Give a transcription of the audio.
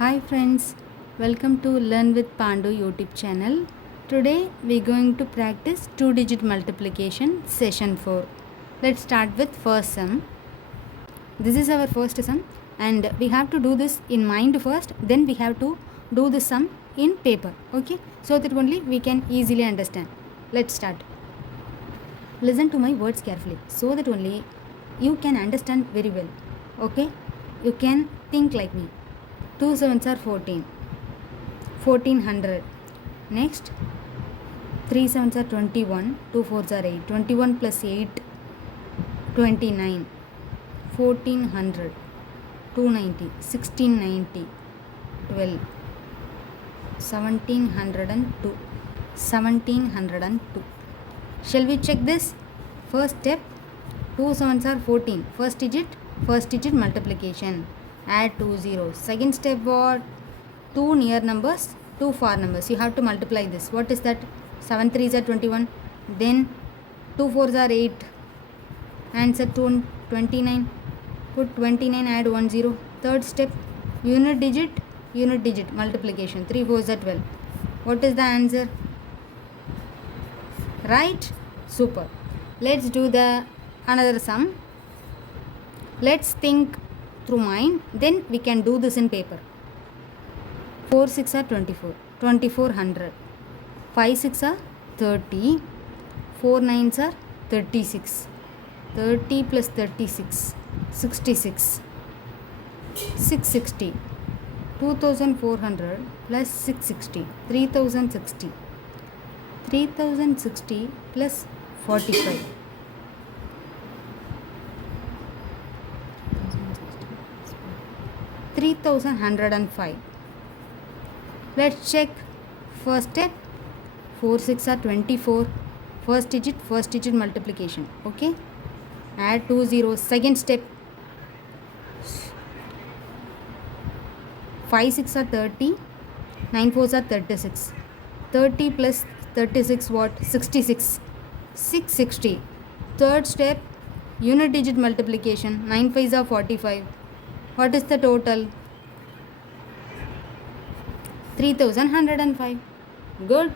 Hi friends, welcome to Learn with Pandu YouTube channel. Today we are going to practice 2-digit multiplication session 4. Let's start with first sum. This is our first sum and we have to do this in mind first, then we have to do the sum in paper, okay? So that only we can easily understand. Let's start. Listen to my words carefully so that only you can understand very well, okay? You can think like me. 2 sevens are 14, 1400. Next, 3 sevens are 21, 2 fours are 8, 21 plus 8, 29, 1400, 290, 1690, 12, 1702, 1702. Shall we check this? First step, 2 sevens are 14, first digit multiplication. Add 2 zeros. Second step, what? 2 near numbers, 2 far numbers. You have to multiply this. What is that? 7 3s are 21. Then 2 4s are 8. Answer 29. Put 29, add 1 0. Third step, unit digit multiplication. 3 4s are 12. What is the answer? Right? Super. Let's do the another sum. Let's think through mind, then we can do this in paper. 4 6 are 24, 2400. 5 6 are 30, 4 9s are 36, 30 plus 36, 66, 660, 2400 plus 660, 3060, 3060 plus 45. 3105. Let's check. First step, 4 6 are 24. First digit multiplication. Okay. Add 2 zeros. Second step, 5 6 are 30. 9 4s are 36. 30 plus 36 what? 66. 660. Third step, unit digit multiplication. 9 5s are 45. What is the total? 3105. Good.